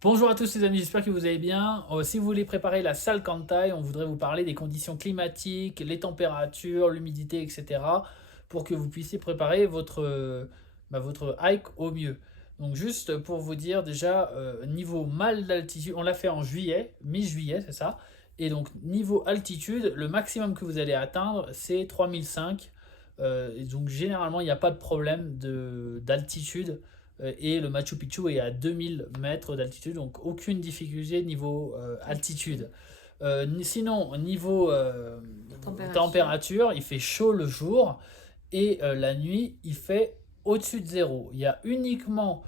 Bonjour à tous les amis, j'espère que vous allez bien. Si vous voulez préparer la Salcantay, on voudrait vous parler des conditions climatiques, les températures, l'humidité, etc. pour que vous puissiez préparer votre hike au mieux. Donc juste pour vous dire déjà, niveau mal d'altitude, on l'a fait en juillet, mi-juillet, c'est ça. Et donc niveau altitude, le maximum que vous allez atteindre, c'est 3005. Et donc généralement, il n'y a pas de problème d'altitude et le Machu Picchu est à 2000 mètres d'altitude, donc aucune difficulté niveau altitude. Sinon, niveau Température. température, il fait chaud le jour et la nuit, il fait au-dessus de zéro. Il y a uniquement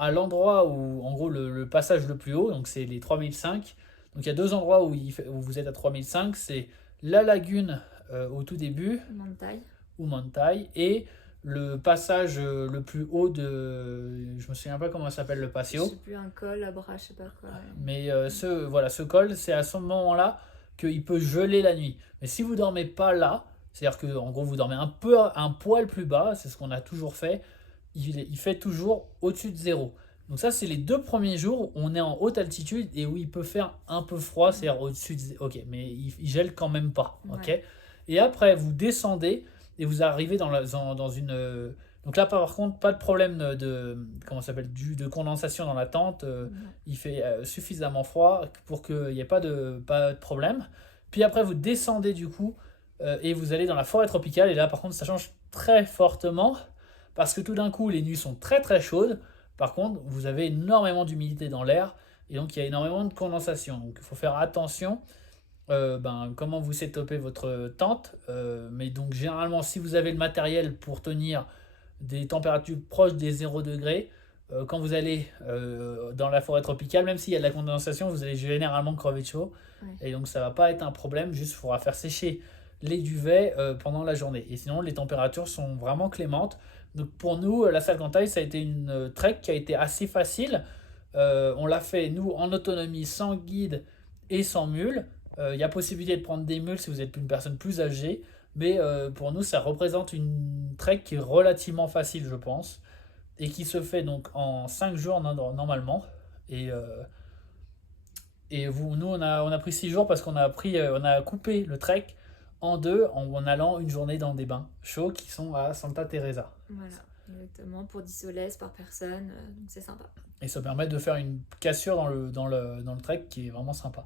à l'endroit où, en gros, le passage le plus haut, donc c'est les 3005. Donc il y a deux endroits où vous êtes à 3005, c'est la lagune au tout début, Montagne. ou Mantai, et le passage le plus haut de. Je me souviens pas comment ça s'appelle le Je patio, sais plus, un col, à bras, je sais pas quoi. mais ce col, c'est à ce moment-là qu'il peut geler la nuit. Mais si vous dormez pas là, c'est-à-dire que en gros vous dormez un poil plus bas, c'est ce qu'on a toujours fait, il fait toujours au-dessus de zéro. Donc ça, c'est les deux premiers jours où on est en haute altitude et où il peut faire un peu froid, c'est-à-dire au-dessus de zéro. Ok, mais il gèle quand même pas. Ok. Ouais. Et après, vous descendez et vous arrivez dans une. Donc là, par contre, pas de problème comment ça s'appelle, de condensation dans la tente. Non. Il fait suffisamment froid pour qu'il n'y ait pas de problème. Puis après, vous descendez du coup et vous allez dans la forêt tropicale. Et là, par contre, ça change très fortement parce que tout d'un coup, les nuits sont très très chaudes. Par contre, vous avez énormément d'humidité dans l'air et donc il y a énormément de condensation. Donc il faut faire attention comment vous setupez votre tente. Mais donc généralement, si vous avez le matériel pour tenir des températures proches des 0 degrés, quand vous allez dans la forêt tropicale, même s'il y a de la condensation, vous allez généralement crever de chaud. Ouais. Et donc ça va pas être un problème, juste il faudra faire sécher les duvets pendant la journée. Et sinon, les températures sont vraiment clémentes. Donc pour nous, la Salcantay, ça a été une trek qui a été assez facile. On l'a fait, nous, en autonomie, sans guide et sans mule. Il y a possibilité de prendre des mules si vous êtes une personne plus âgée. Mais pour nous, ça représente une trek qui est relativement facile, je pense. Et qui se fait donc en 5 jours normalement. Et, euh, nous, on a pris 6 jours parce on a coupé le trek en deux en allant une journée dans des bains chauds qui sont à Santa Teresa. Voilà, exactement. Pour 10 soleils par personne, donc c'est sympa. Et ça permet de faire une cassure dans le trek qui est vraiment sympa.